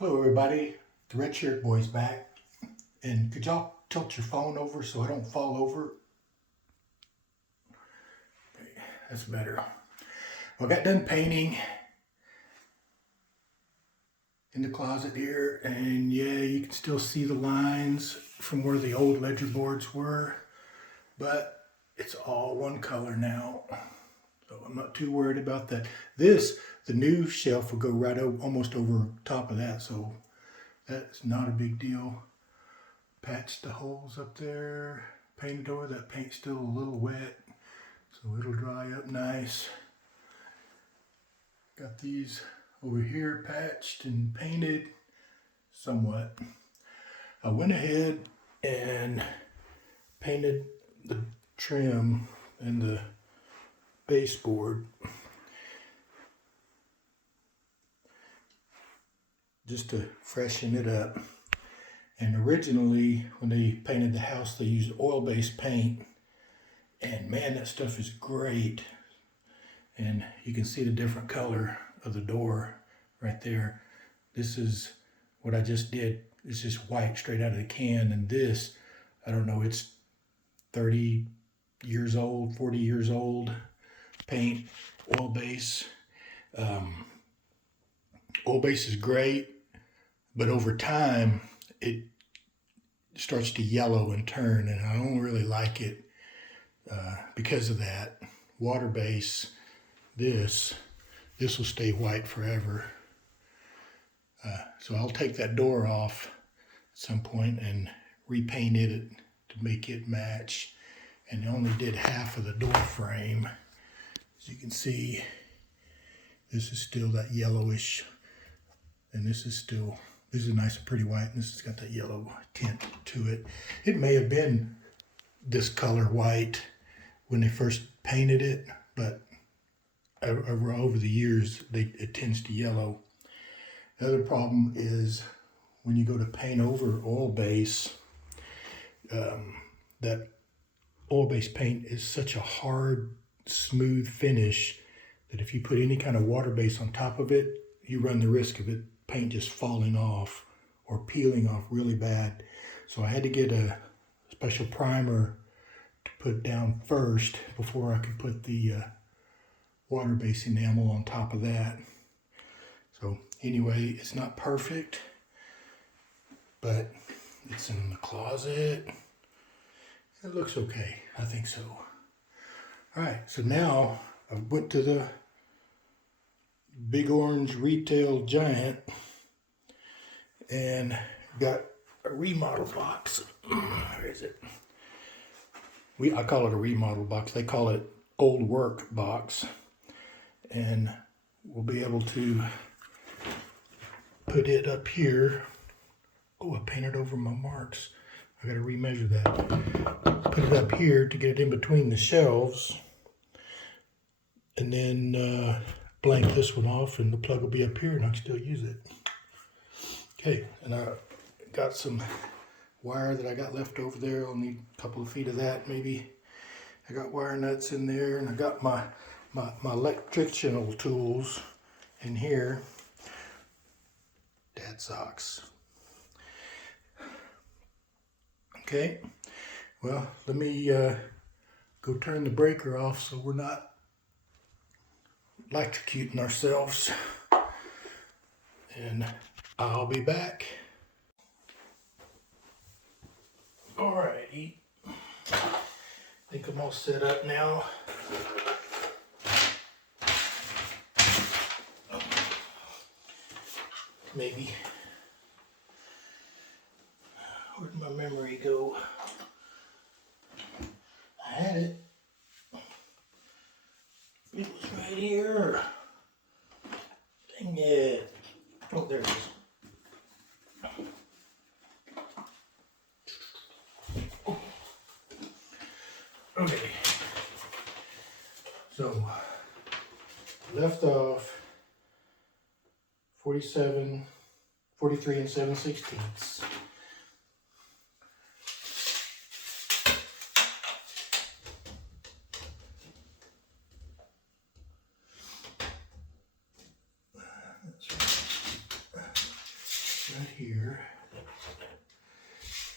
Hello everybody, the Red Shirt Boy's back. And could y'all tilt your phone over so I don't fall over? Okay, that's better. Well, I got done painting in the closet here, and yeah, you can still see the lines from where the old ledger boards were, but it's all one color now. So I'm not too worried about that. The new shelf will go right almost over top of that, so that's not a big deal. Patched the holes up there, painted over. That paint's still a little wet, so it'll dry up nice. Got these over here patched and painted somewhat. I went ahead and painted the trim and the baseboard just to freshen it up. And originally, when they painted the house, they used oil-based paint. And man, that stuff is great. And you can see the different color of the door right there. This is what I just did. It's just white straight out of the can. And this, I don't know, it's 30 years old, 40 years old paint, oil base. Oil base is great, but over time, it starts to yellow and turn, and I don't really like it because of that. Water base, this will stay white forever. So I'll take that door off at some point and repaint it to make it match. And I only did half of the door frame. As you can see, this is still that yellowish, and this is a nice and pretty white, and this has got that yellow tint to it. It may have been this color white when they first painted it, but over the years, it tends to yellow. The other problem is when you go to paint over oil base, that oil base paint is such a hard, smooth finish that if you put any kind of water base on top of it, you run the risk of it paint just falling off or peeling off really bad. So I had to get a special primer to put down first before I could put the water-based enamel on top of that. So anyway, it's not perfect, but it's in the closet. It looks okay, I think so. All right, so now I went to the Big Orange Retail Giant and got a remodel box. Where is it? I call it a remodel box. They call it old work box. And we'll be able to put it up here. Oh, I painted over my marks. I got to remeasure that. Put it up here to get it in between the shelves. And then blank this one off, and the plug will be up here, and I can still use it. Okay, and I got some wire that I got left over there. I'll need a couple of feet of that, maybe. I got wire nuts in there, and I got my electrical tools in here. Dad socks. Okay, well, let me go turn the breaker off so we're not electrocuting ourselves, and I'll be back. Alrighty, I think I'm all set up now. Maybe. Where'd my memory go? I had it. It was right here. Dang it. Oh, there it is. Okay. So, left off 43 and 7/16. here.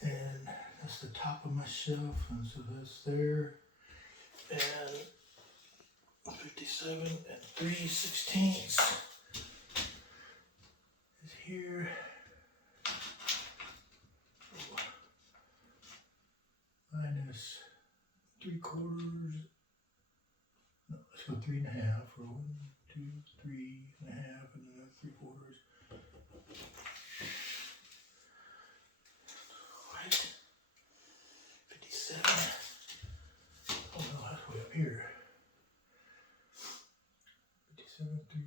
And that's the top of my shelf, and so that's there. And 57 and 3/16 is here. Minus 3/4. No, let's go 3.5. For 1, 2, 3.5, and another 3/4. Right. 57. Oh no, that's way up here. 57, 3.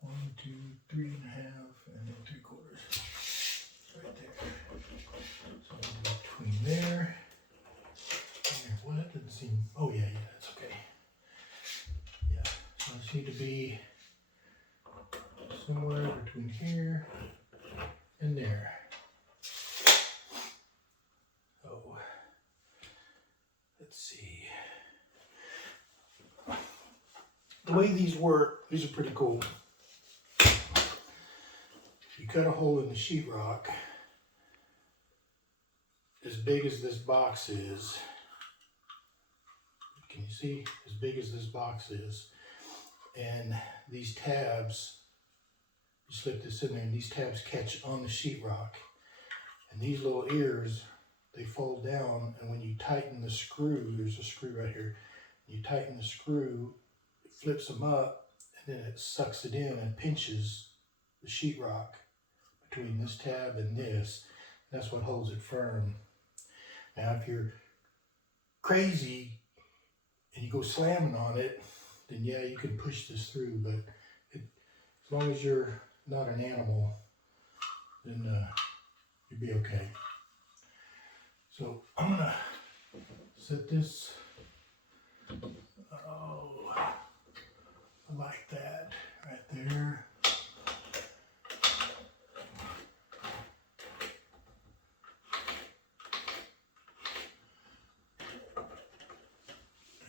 1, 2, 3.5, and then 3/4. Right there. So between there and there. Well, that doesn't seem. Oh yeah, that's okay. Yeah. So I just need to be somewhere between here and there. So let's see. The way these work, these are pretty cool. You cut a hole in the sheetrock as big as this box is. Can you see? As big as this box is. And these tabs, you slip this in there, and these tabs catch on the sheetrock. And these little ears, they fold down, and when you tighten the screw, there's a screw right here. You tighten the screw, it flips them up, and then it sucks it in and pinches the sheetrock between this tab and this. That's what holds it firm. Now, if you're crazy and you go slamming on it, then yeah, you can push this through, but as long as you're not an animal, then you'll be okay. So I'm gonna set this, like that, right there.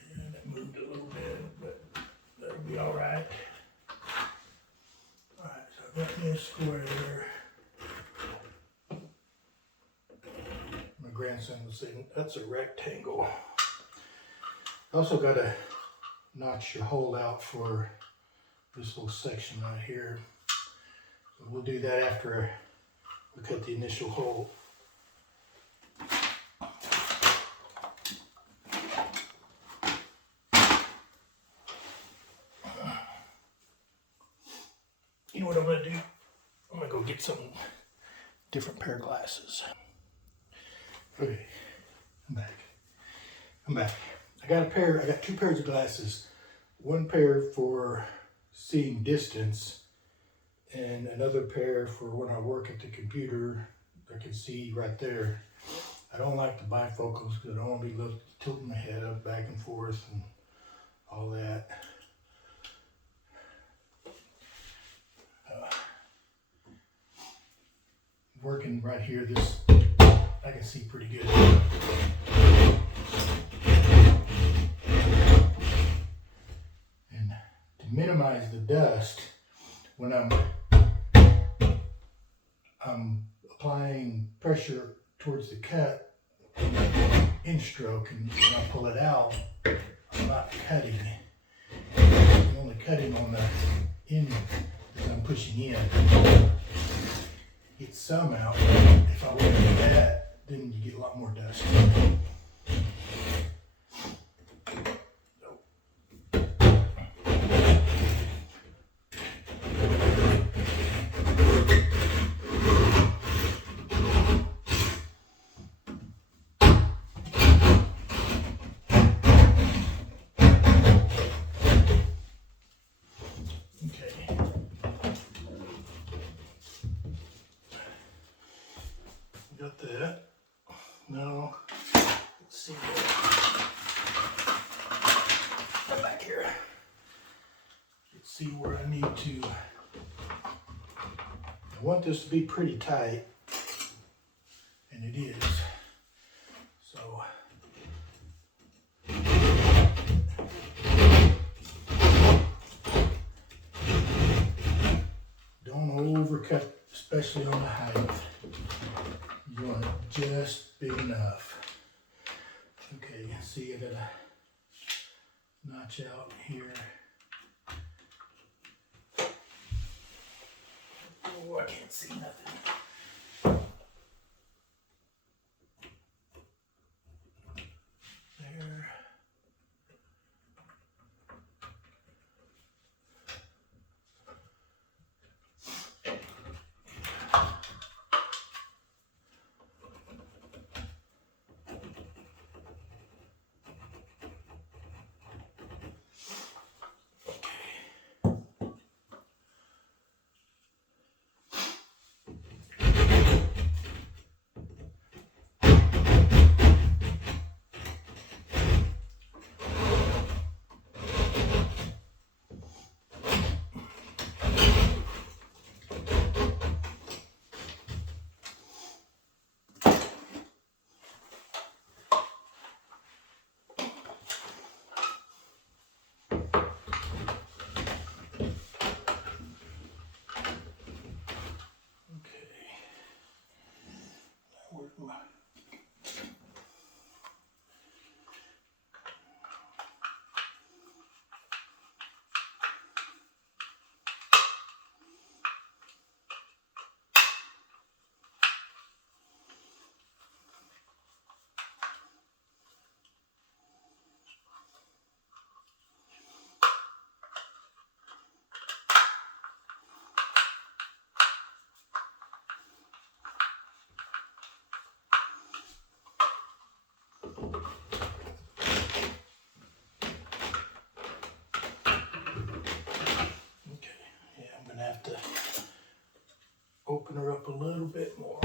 And it moved a little bit, but that'll be all right. All right, so I've got this square there. My grandson was saying, that's a rectangle. Also got to notch your hole out for this little section right here. So we'll do that after we cut the initial hole. You know what I'm going to do? I'm going to go get some different pair of glasses. Okay, I'm back. I got two pairs of glasses. One pair for seeing distance and another pair for when I work at the computer. I can see right there. I don't like the bifocals because I don't want to be tilting my head up back and forth and all that. Working right here, this I can see pretty good. And to minimize the dust, when I'm applying pressure towards the cut, in stroke, and when I pull it out, I'm not cutting. I'm only cutting on the end as I'm pushing in. Get some out. If I were to do that, then you get a lot more dust. Got that. Now, let's see come back here. Let's see where I need to. I want this to be pretty tight, and it is. So, don't cut, especially on the height. You want it just big enough. Okay, see, I got a notch out here. Oh, I can't see nothing. There. Have to open her up a little bit more.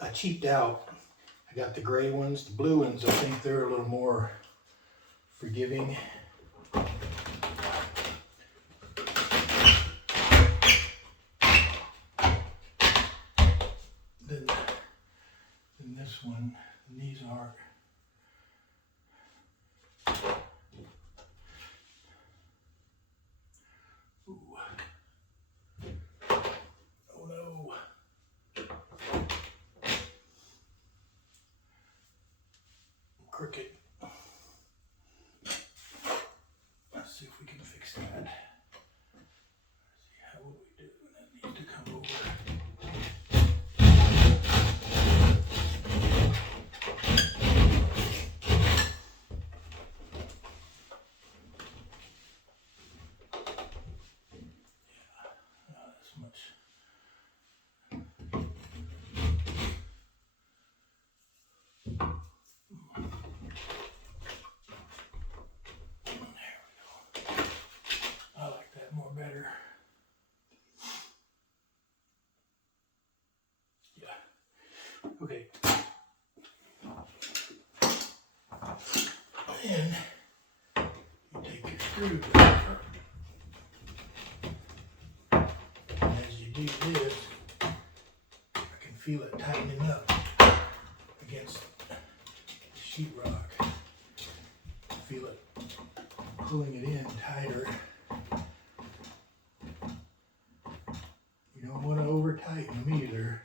I cheaped out. I got the gray ones, the blue ones. I think they're a little more forgiving. Than this one. And these are. Ooh. Oh no. Crooked. Let's see if we can fix that. Let's see, how would we do? That needs to come over. Better. Yeah. Okay. Then you take your screwdriver. And as you do this, I can feel it tightening up against the sheetrock. Feel it pulling it in tighter. You don't want to over tighten them either,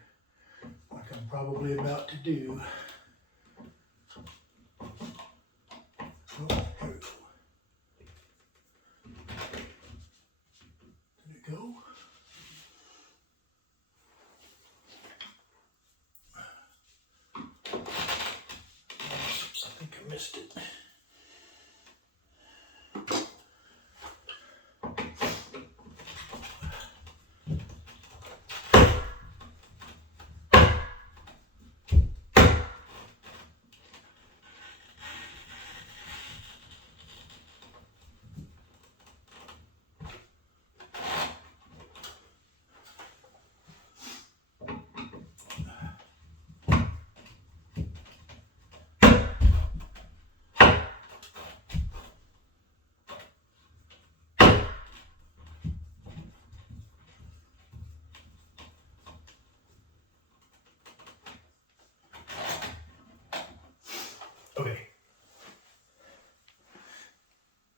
like I'm probably about to do. Oh, here we go. Did it go? I think I missed it.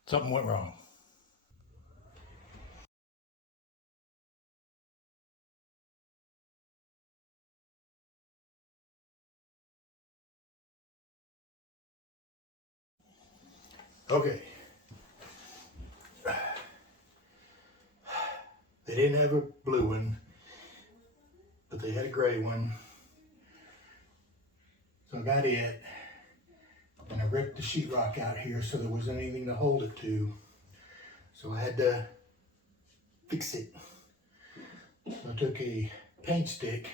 Something went wrong. Okay. They didn't have a blue one, but they had a gray one. So I got it, and I ripped the sheetrock out here so there wasn't anything to hold it to. So I had to fix it. So I took a paint stick,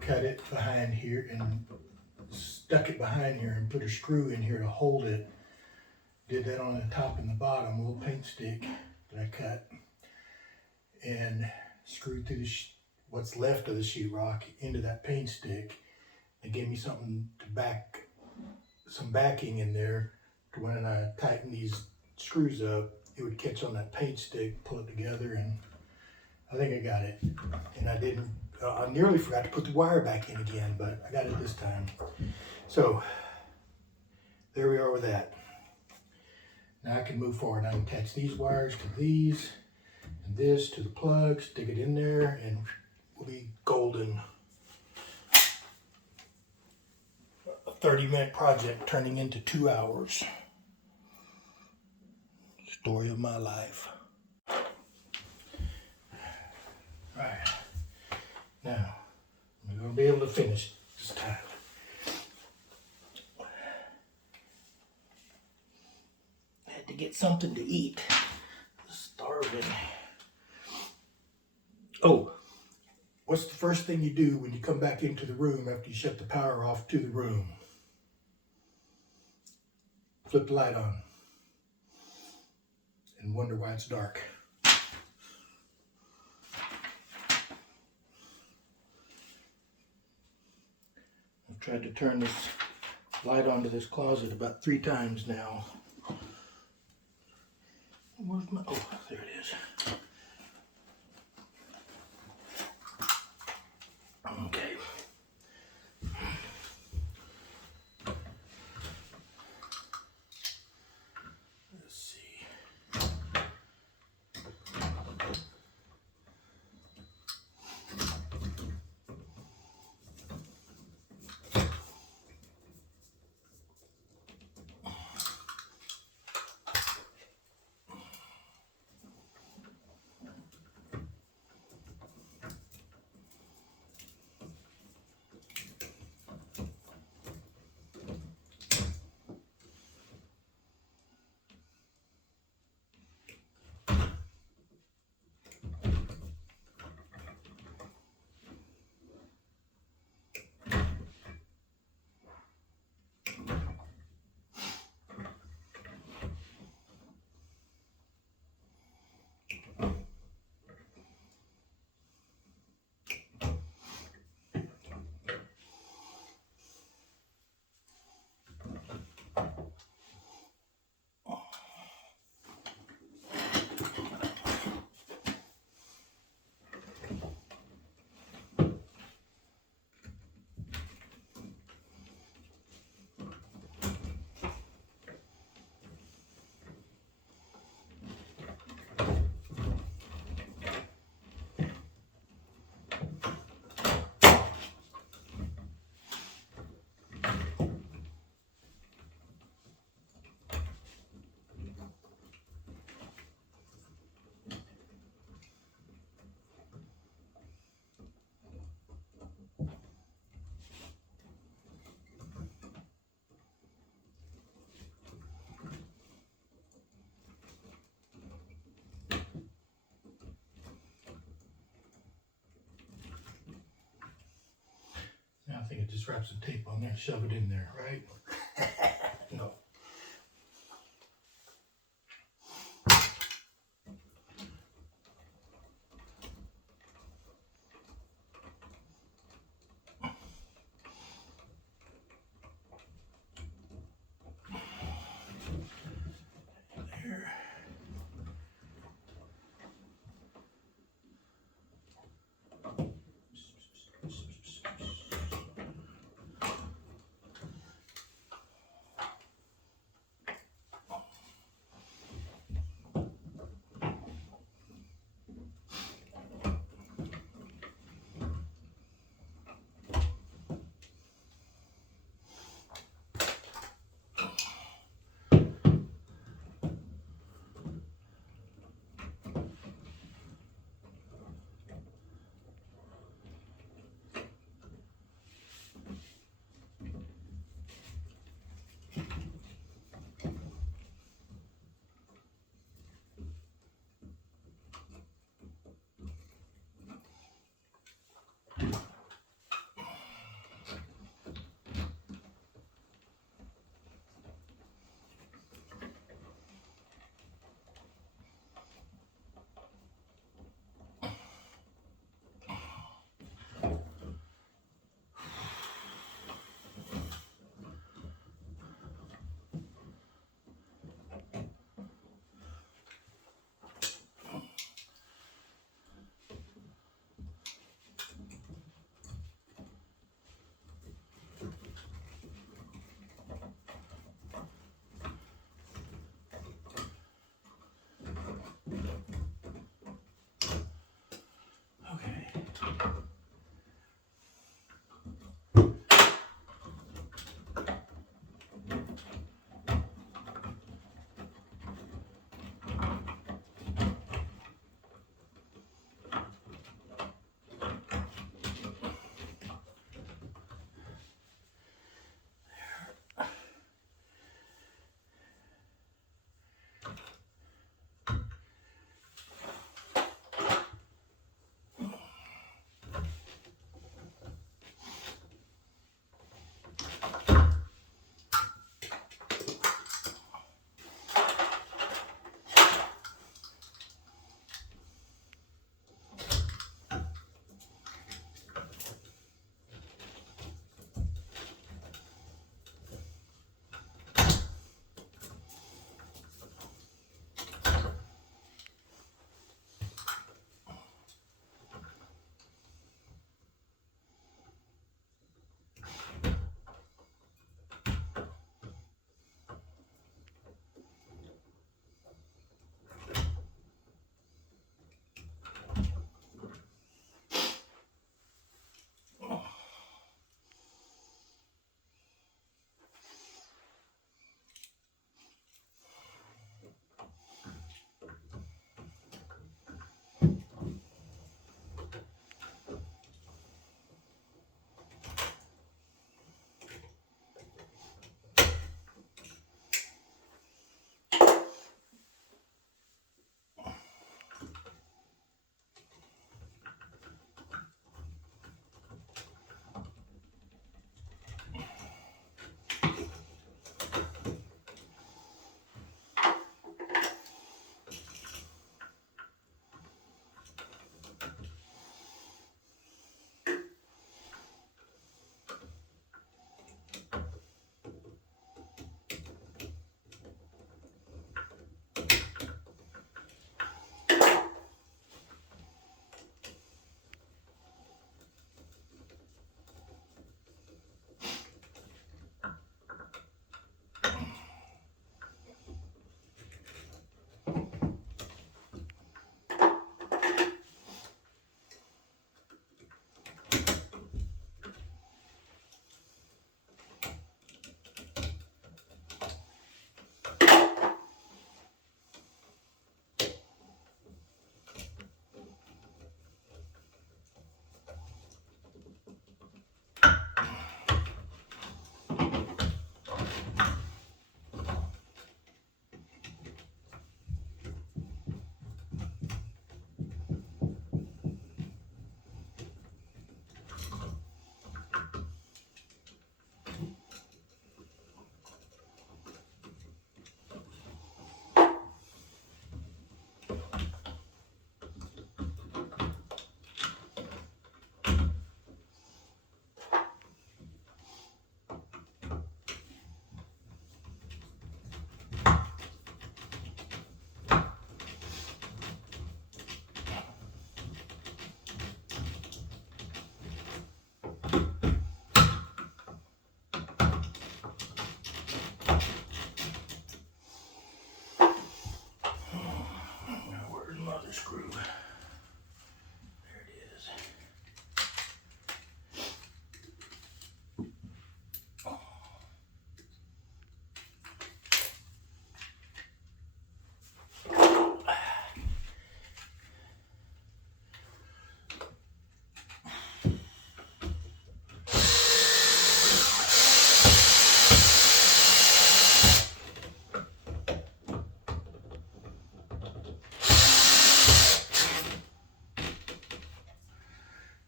cut it behind here, and stuck it behind here and put a screw in here to hold it. Did that on the top and the bottom, a little paint stick that I cut, and screwed through what's left of the sheetrock into that paint stick. It gave me something to some backing in there to when I tighten these screws up, it would catch on that paint stick, pull it together, and I think I got it. And I didn't, I nearly forgot to put the wire back in again, but I got it this time. So there we are with that. Now I can move forward. I can attach these wires to these and this to the plug, stick it in there, and we'll be golden. A 30-minute project turning into 2 hours. Story of my life. Right. Now, I'm going to be able to finish this time. I had to get something to eat. I'm starving. Oh, what's the first thing you do when you come back into the room after you shut the power off to the room? Flip the light on and wonder why it's dark. I've tried to turn this light onto this closet about 3 times now. Where's my, oh, there it is. Okay. Let's see. Now I think I just wrap some tape on there, shove it in there, right? No. There.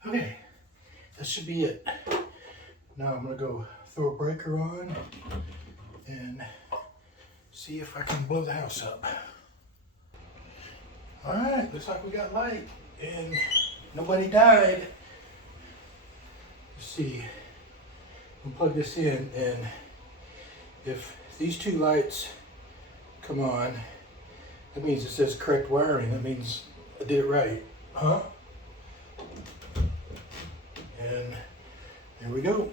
Okay, that should be it. Now I'm gonna go throw a breaker on and see if I can blow the house up. All right, looks like we got light and nobody died. Let's see, we'll plug this in, and if these two lights come on, that means it says correct wiring. That means I did it right, huh? And there we go.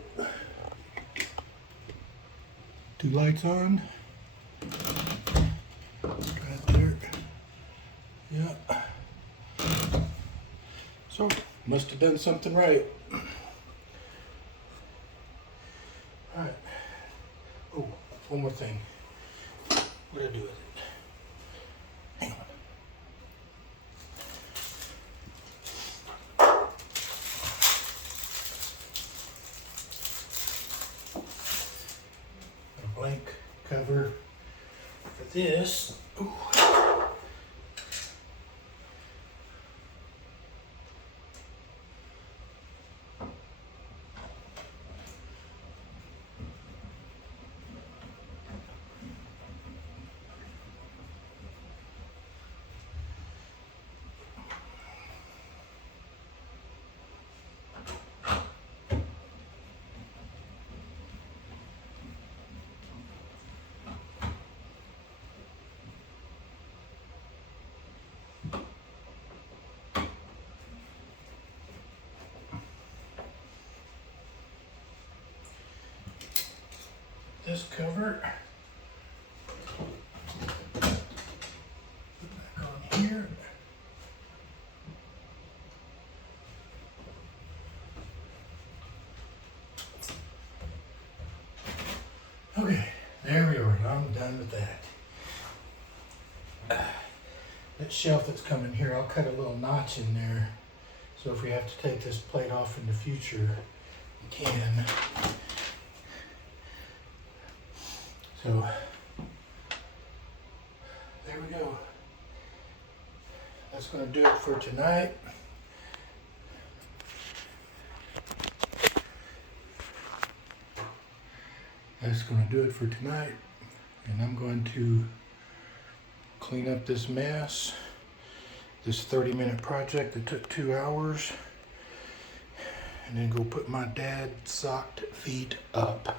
Two lights on. Right there. Yeah. So, must have done something right. Alright. Oh, one more thing. What did I do with it? Hang on. A blank cover for this. Ooh. This cover. Put back on here. Okay, there we are. I'm done with that. That shelf that's coming here, I'll cut a little notch in there. So if we have to take this plate off in the future, we can. So, there we go. That's going to do it for tonight. That's going to do it for tonight. And I'm going to clean up this mess. This 30-minute project that took 2 hours. And then go put my dad's socked feet up.